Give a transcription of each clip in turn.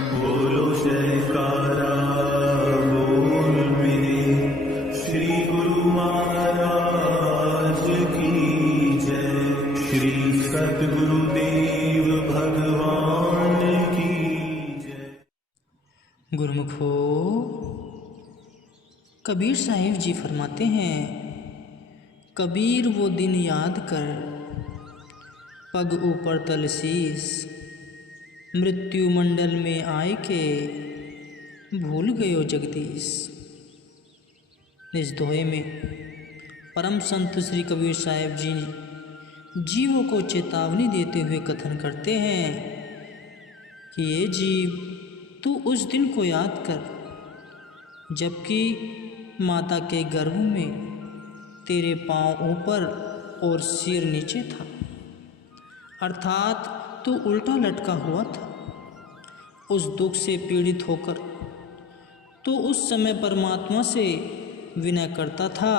बोलो जयकारा बोल मेरे श्री गुरु महाराज की जय। श्री सद्गुरुदेव भगवान की जय। गुरुमुखो, कबीर साहिब जी फरमाते हैं, कबीर वो दिन याद कर, पग ऊपर तल शीस, मृत्यु मंडल में आए के भूल गयो जगदीश। इस दोहे में परम संत श्री कबीर साहिब जी जीवों को चेतावनी देते हुए कथन करते हैं कि ये जीव, तू उस दिन को याद कर जबकि माता के गर्भ में तेरे पांव ऊपर और सिर नीचे था, अर्थात तू उल्टा लटका हुआ था। उस दुख से पीड़ित होकर तू उस समय परमात्मा से विनय करता था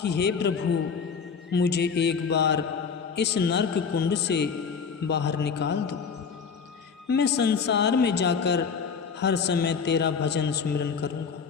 कि हे प्रभु, मुझे एक बार इस नरक कुंड से बाहर निकाल दो। मैं संसार में जाकर हर समय तेरा भजन स्मरण करूँगा।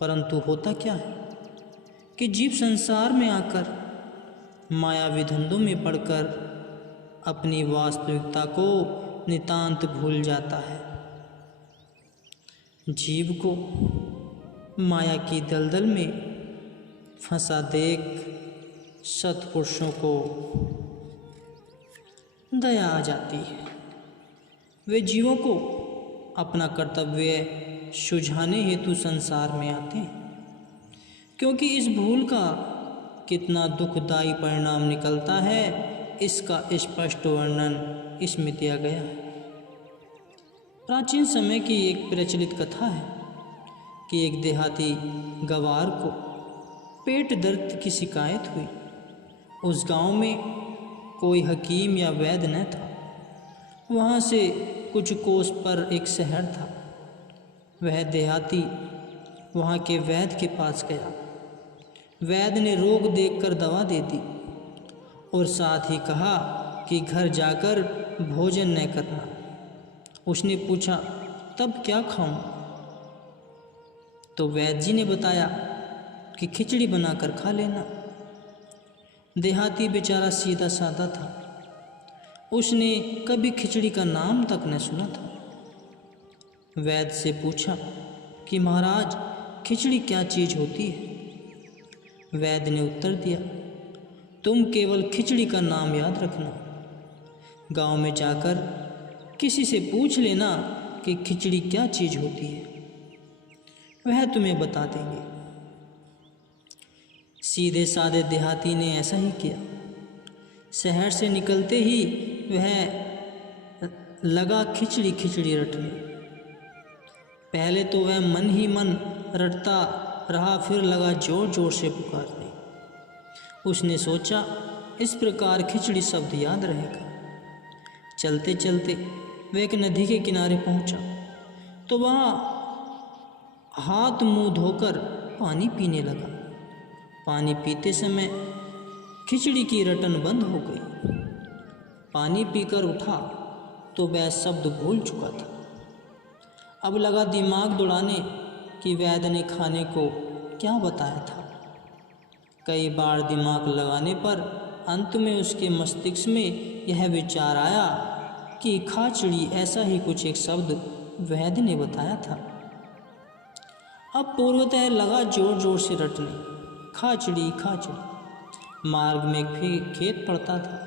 परंतु होता क्या है कि जीव संसार में आकर मायावी धंधों में पड़कर अपनी वास्तविकता को नितांत भूल जाता है। जीव को माया की दलदल में फंसा देख सत्पुरुषों को दया आ जाती है। वे जीवों को अपना कर्तव्य सुझाने हेतु संसार में आते हैं, क्योंकि इस भूल का कितना दुखदायी परिणाम निकलता है इसका स्पष्ट वर्णन इसमें दिया गया है। प्राचीन समय की एक प्रचलित कथा है कि एक देहाती गवार को पेट दर्द की शिकायत हुई। उस गांव में कोई हकीम या वैद्य न था। वहाँ से कुछ कोस पर एक शहर था। वह देहाती वहाँ के वैद्य के पास गया। वैद्य ने रोग देखकर दवा दे दी और साथ ही कहा कि घर जाकर भोजन न करना। उसने पूछा, तब क्या खाऊं? तो वैद्य जी ने बताया कि खिचड़ी बनाकर खा लेना। देहाती बेचारा सीधा साधा था। उसने कभी खिचड़ी का नाम तक न सुना था। वैद्य से पूछा कि महाराज, खिचड़ी क्या चीज़ होती है? वैद्य ने उत्तर दिया, तुम केवल खिचड़ी का नाम याद रखना। गांव में जाकर किसी से पूछ लेना कि खिचड़ी क्या चीज़ होती है, वह तुम्हें बता देंगे। सीधे साधे देहाती ने ऐसा ही किया। शहर से निकलते ही वह लगा खिचड़ी खिचड़ी रटने। पहले तो वह मन ही मन रटता रहा, फिर लगा जोर जोर से पुकारने। उसने सोचा, इस प्रकार खिचड़ी शब्द याद रहेगा। चलते चलते वह एक नदी के किनारे पहुंचा तो वहाँ हाथ मुंह धोकर पानी पीने लगा। पानी पीते समय खिचड़ी की रटन बंद हो गई। पानी पीकर उठा तो वह शब्द भूल चुका था। अब लगा दिमाग दौड़ाने कि वैद्य ने खाने को क्या बताया था। कई बार दिमाग लगाने पर अंत में उसके मस्तिष्क में यह विचार आया कि खाचड़ी, ऐसा ही कुछ एक शब्द वैद्य ने बताया था। अब पूर्वतः लगा जोर जोर से रटने, खाचड़ी खाचड़ी। मार्ग में एक खेत पड़ता था।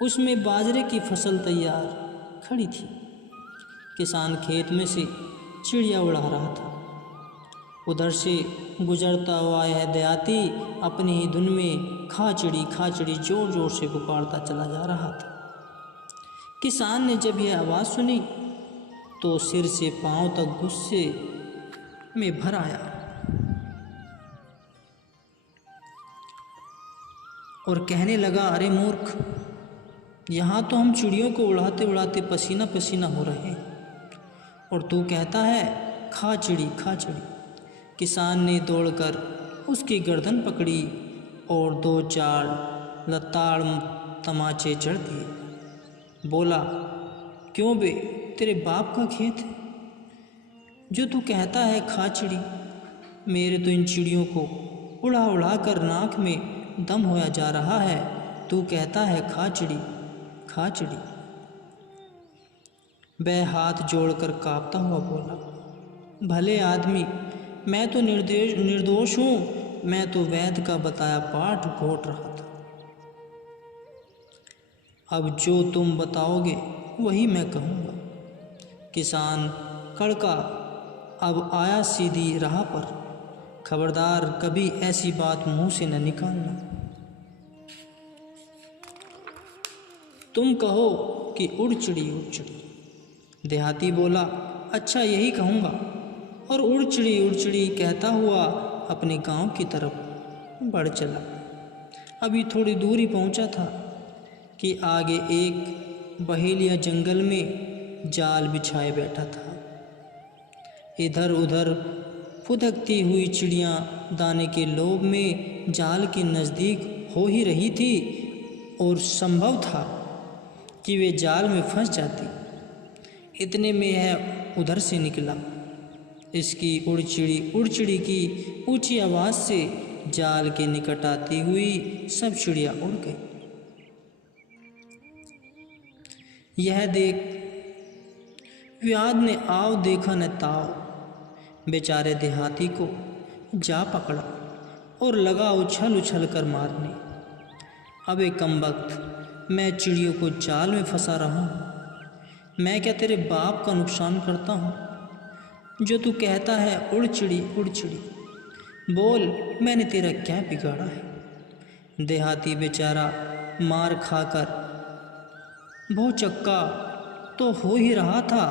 उसमें बाजरे की फसल तैयार खड़ी थी। किसान खेत में से चिड़िया उड़ा रहा था। उधर से गुजरता हुआ यह देहाती अपनी ही धुन में खाचड़ी खाचड़ी जोर जोर से पुकारता चला जा रहा था। किसान ने जब यह आवाज़ सुनी तो सिर से पांव तक गुस्से में भर आया और कहने लगा, अरे मूर्ख, यहाँ तो हम चिड़ियों को उड़ाते उड़ाते पसीना पसीना हो रहे हैं और तू कहता है खाचड़ी खाचड़ी। किसान ने दौड़कर उसकी गर्दन पकड़ी और 2-4 लताड़ तमाचे जड़ दिए। बोला, क्यों बे, तेरे बाप का खेत है जो तू कहता है खा चिड़ी। मेरे तो इन चिड़ियों को उड़ा उड़ा कर नाक में दम होया जा रहा है, तू कहता है खा चिड़ी खा चिड़ी। वह हाथ जोड़कर कांपता हुआ बोला, भले आदमी, मैं तो निर्दोष हूँ, मैं तो वैद्य का बताया पाठ घोट रहा था। अब जो तुम बताओगे वही मैं कहूँगा। किसान कड़का अब आया सीधी राह पर, खबरदार कभी ऐसी बात मुंह से न निकालना। तुम कहो कि उड़ चिड़ी उड़ चिड़ी। देहाती बोला, अच्छा यही कहूँगा। और उड़ चिड़ी कहता हुआ अपने गांव की तरफ बढ़ चला। अभी थोड़ी दूर ही पहुँचा था कि आगे एक बहेलिया जंगल में जाल बिछाए बैठा था। इधर उधर फुदकती हुई चिड़ियाँ दाने के लोभ में जाल के नज़दीक हो ही रही थी और संभव था कि वे जाल में फंस जाती। इतने में यह उधर से निकला। इसकी उड़ चिड़ी की ऊंची आवाज़ से जाल के निकट आती हुई सब चिड़िया उड़ गई। यह देख व्याध ने आव देखा न ताव, बेचारे देहाती को जा पकड़ा और लगा उछल उछल कर मारने। अबे कमबख्त, मैं चिड़ियों को जाल में फंसा रहा हूँ। मैं क्या तेरे बाप का नुकसान करता हूँ जो तू कहता है उड़ चिड़ी उड़ चिड़ी। बोल, मैंने तेरा क्या बिगाड़ा है। देहाती बेचारा मार खाकर भौचक्का तो हो ही रहा था,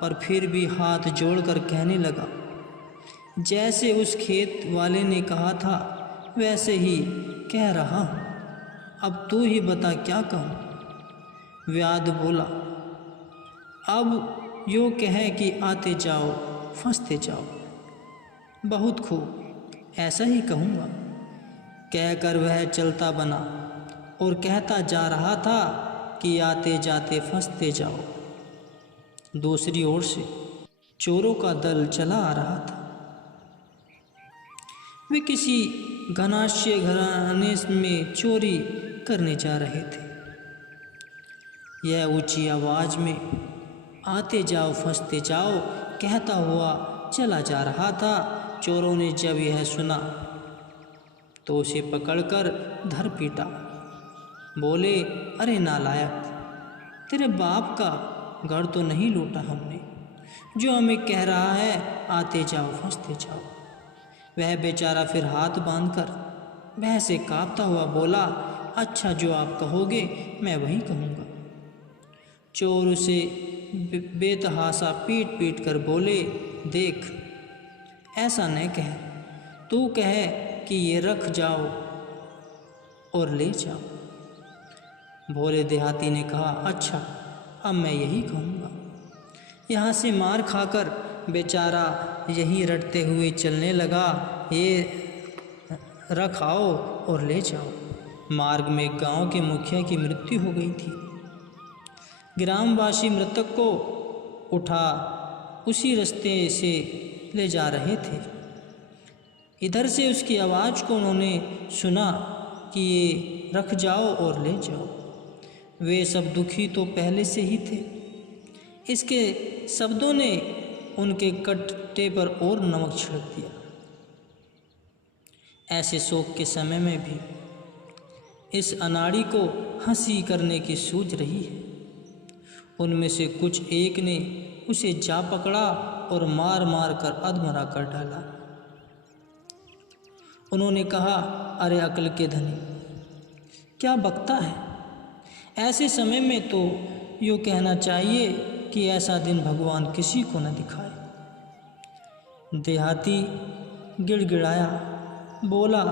पर फिर भी हाथ जोड़कर कहने लगा, जैसे उस खेत वाले ने कहा था वैसे ही कह रहा हूँ, अब तू ही बता क्या कहूँ। व्याध बोला, अब यो कहे कि आते जाओ फंसते जाओ। बहुत खूब, ऐसा ही कहूँगा। कहकर वह चलता बना और कहता जा रहा था कि आते जाते फंसते जाओ। दूसरी ओर से चोरों का दल चला आ रहा था। वे किसी घनाश्य घराने में चोरी करने जा रहे थे। यह ऊंची आवाज़ में आते जाओ फंसते जाओ कहता हुआ चला जा रहा था। चोरों ने जब यह सुना तो उसे पकड़कर धर पीटा। बोले, अरे नालायक, तेरे बाप का घर तो नहीं लूटा हमने, जो हमें कह रहा है आते जाओ फंसते जाओ। वह बेचारा फिर हाथ बांधकर वह से कांपता हुआ बोला, अच्छा जो आप कहोगे मैं वही कहूँगा। चोर उसे बेतहासा पीट पीट कर बोले, देख ऐसा न कह, तू कहे कि ये रख जाओ और ले जाओ। भोले देहाती ने कहा, अच्छा अब मैं यही कहूँगा। यहाँ से मार खाकर बेचारा यहीं रटते हुए चलने लगा, ये रख आओ और ले जाओ। मार्ग में गांव के मुखिया की मृत्यु हो गई थी। ग्रामवासी मृतक को उठा उसी रास्ते से ले जा रहे थे। इधर से उसकी आवाज़ को उन्होंने सुना कि ये रख जाओ और ले जाओ। वे सब दुखी तो पहले से ही थे, इसके शब्दों ने उनके कट्टे पर और नमक छिड़क दिया। ऐसे शोक के समय में भी इस अनाड़ी को हंसी करने की सूझ रही है। उनमें से कुछ एक ने उसे जा पकड़ा और मार मार कर अधमरा कर डाला। उन्होंने कहा, अरे अक्ल के धनी, क्या बकता है। ऐसे समय में तो यूँ कहना चाहिए कि ऐसा दिन भगवान किसी को न दिखाए। देहाती गिड़गिड़ाया, बोला,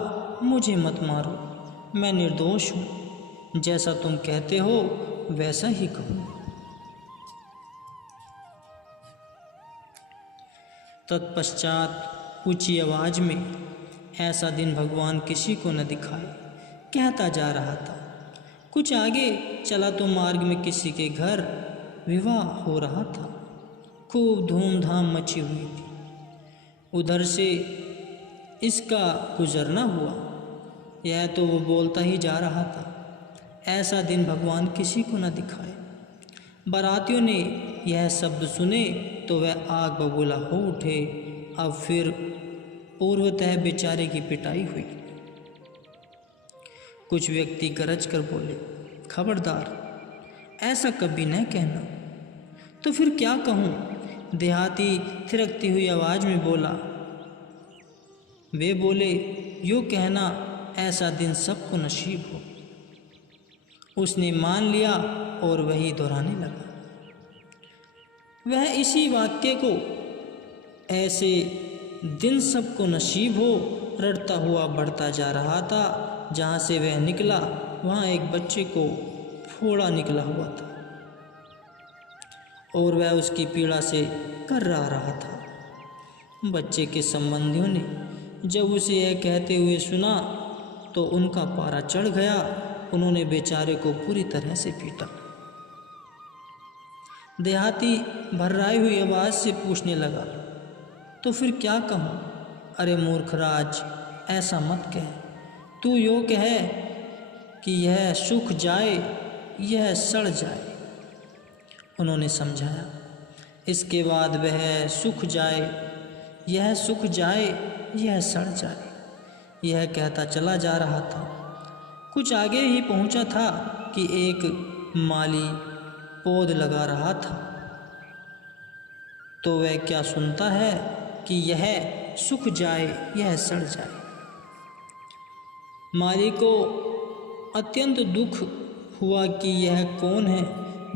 मुझे मत मारो, मैं निर्दोष हूँ, जैसा तुम कहते हो वैसा ही कहूँ। तत्पश्चात ऊंची आवाज़ में ऐसा दिन भगवान किसी को न दिखाए कहता जा रहा था। कुछ आगे चला तो मार्ग में किसी के घर विवाह हो रहा था। खूब धूमधाम मची हुई थी। उधर से इसका गुजरना हुआ। यह तो वो बोलता ही जा रहा था, ऐसा दिन भगवान किसी को न दिखाए। बारातियों ने यह शब्द सुने तो वह आग बबूला हो उठे। अब फिर पूर्वतः बेचारे की पिटाई हुई। कुछ व्यक्ति गरज कर बोले, खबरदार, ऐसा कभी न कहना। तो फिर क्या कहूँ? देहाती थिरकती हुई आवाज में बोला। वे बोले, यूँ कहना, ऐसा दिन सबको नसीब हो। उसने मान लिया और वही दोहराने लगा। वह इसी वाक्य को, ऐसे दिन सबको नसीब हो, रटता हुआ बढ़ता जा रहा था। जहाँ से वह निकला वहाँ एक बच्चे को फोड़ा निकला हुआ था और वह उसकी पीड़ा से कर्रा रहा था। बच्चे के संबंधियों ने जब उसे यह कहते हुए सुना तो उनका पारा चढ़ गया। उन्होंने बेचारे को पूरी तरह से पीटा। देहाती भर्राई हुई आवाज़ से पूछने लगा, तो फिर क्या कहूँ? अरे मूर्खराज, ऐसा मत कह। तू यूँ कह कि यह सूख जाए, यह सड़ जाए। उन्होंने समझाया। इसके बाद वह सूख जाए, यह सूख जाए, यह सड़ जाए, यह कहता चला जा रहा था। कुछ आगे ही पहुंचा था कि एक माली पौध लगा रहा था। तो वह क्या सुनता है कि यह सूख जाए, यह सड़ जाए। माली को अत्यंत दुख हुआ कि यह कौन है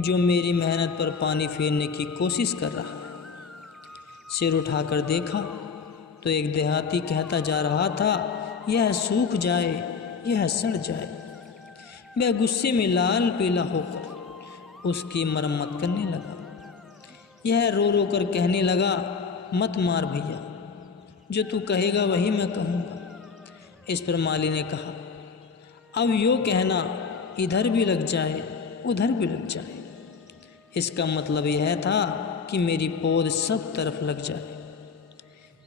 जो मेरी मेहनत पर पानी फेरने की कोशिश कर रहा है। सिर उठाकर देखा तो एक देहाती कहता जा रहा था, यह सूख जाए, यह सड़ जाए। वह गुस्से में लाल पीला होकर उसकी मरम्मत करने लगा। यह रो रो कर कहने लगा, मत मार भैया, जो तू कहेगा वही मैं कहूँगा। इस पर माली ने कहा, अब यूँ कहना, इधर भी लग जाए, उधर भी लग जाए। इसका मतलब यह था कि मेरी पौध सब तरफ लग जाए।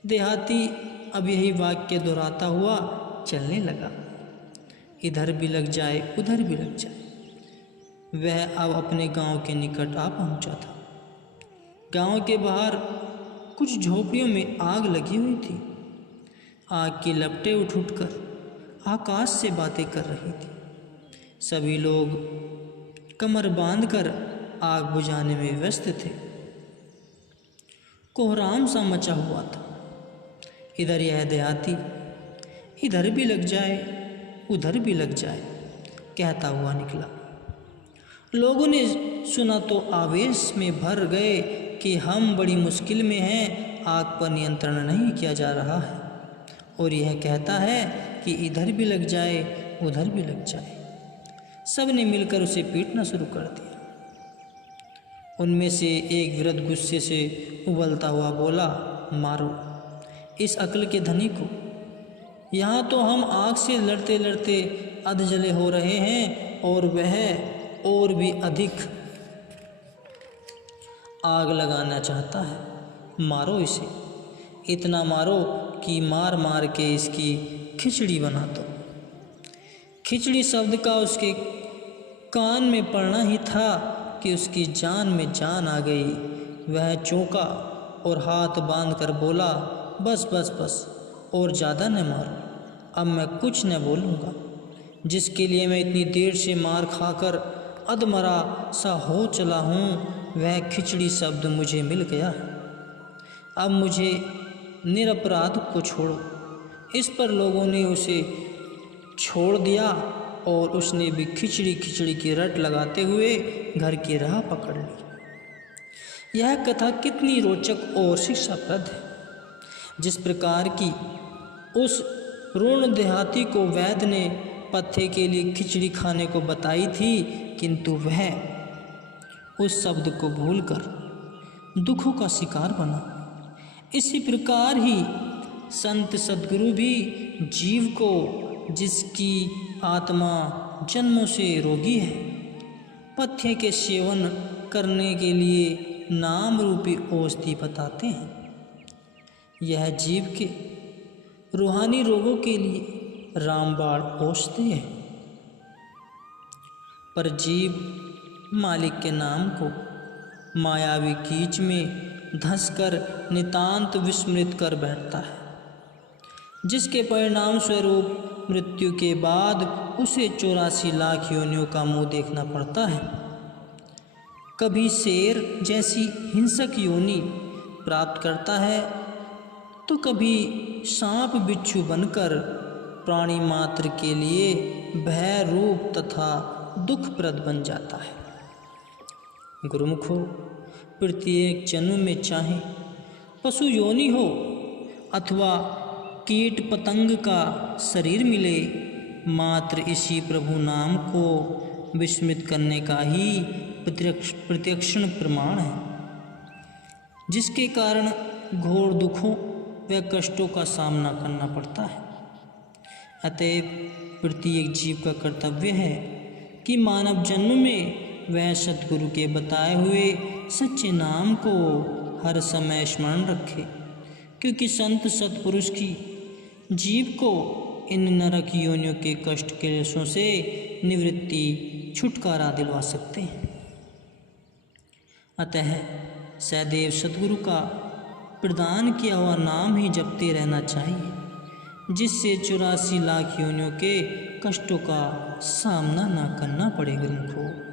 देहाती अब यही वाक्य दोहराता हुआ चलने लगा, इधर भी लग जाए, उधर भी लग जाए। वह अब अपने गांव के निकट आ पहुंचा था। गांव के बाहर कुछ झोपड़ियों में आग लगी हुई थी। आग की लपटें उठ उठकर आकाश से बातें कर रही थी। सभी लोग कमर बांधकर आग बुझाने में व्यस्त थे। कोहराम सा मचा हुआ था। इधर यह देहाती, इधर भी लग जाए, उधर भी लग जाए, कहता हुआ निकला। लोगों ने सुना तो आवेश में भर गए कि हम बड़ी मुश्किल में हैं, आग पर नियंत्रण नहीं किया जा रहा है और यह कहता है कि इधर भी लग जाए, उधर भी लग जाए। सब ने मिलकर उसे पीटना शुरू कर दिया। उनमें से एक वृद्ध गुस्से से उबलता हुआ बोला, मारो इस अक्ल के धनी को। यहाँ तो हम आग से लड़ते लड़ते अधजले हो रहे हैं और वह और भी अधिक आग लगाना चाहता है। मारो इसे, इतना मारो कि मार मार के इसकी खिचड़ी बना दो। खिचड़ी शब्द का उसके कान में पड़ना ही था कि उसकी जान में जान आ गई। वह चौंका और हाथ बांध कर बोला, बस बस बस, और ज़्यादा न मारो, अब मैं कुछ न बोलूँगा। जिसके लिए मैं इतनी देर से मार खाकर अधमरा सा हो चला हूँ, वह खिचड़ी शब्द मुझे मिल गया है। अब मुझे निरपराध को छोड़ो। इस पर लोगों ने उसे छोड़ दिया और उसने भी खिचड़ी खिचड़ी की रट लगाते हुए घर की राह पकड़ ली। यह कथा कितनी रोचक और शिक्षाप्रद है। जिस प्रकार की उस ऋण देहाती को वैद्य ने पत्थे के लिए खिचड़ी खाने को बताई थी, किंतु वह उस शब्द को भूलकर दुखों का शिकार बना। इसी प्रकार ही संत सद्गुरु भी जीव को, जिसकी आत्मा जन्मों से रोगी है, पथ्य के सेवन करने के लिए नाम रूपी औषधि बताते हैं। यह जीव के रूहानी रोगों के लिए रामबाण औषधि है, पर जीव मालिक के नाम को मायावी कीच में धंसकर नितांत विस्मृत कर बैठता है, जिसके परिणाम स्वरूप मृत्यु के बाद उसे 84 लाख योनियों का मुंह देखना पड़ता है। कभी शेर जैसी हिंसक योनि प्राप्त करता है तो कभी सांप बिच्छू बनकर प्राणी मात्र के लिए भय रूप तथा दुखप्रद बन जाता है। गुरुमुखो, प्रत्येक जन्म में चाहे पशु योनि हो अथवा कीट पतंग का शरीर मिले, मात्र इसी प्रभु नाम को विस्मृत करने का ही प्रत्यक्षण प्रमाण है, जिसके कारण घोर दुखों व कष्टों का सामना करना पड़ता है। अतएव प्रत्येक जीव का कर्तव्य है कि मानव जन्म में वह सद्गुरु के बताए हुए सच्चे नाम को हर समय स्मरण रखे, क्योंकि संत सत्पुरुष की जीव को इन नरक योनियों के कष्ट क्लेशों से निवृत्ति छुटकारा दिलवा सकते हैं। अतः सदैव सद्गुरु का प्रदान किया हुआ नाम ही जपते रहना चाहिए, जिससे 84 लाख योनियों के कष्टों का सामना न करना पड़े। गुरुमुखो।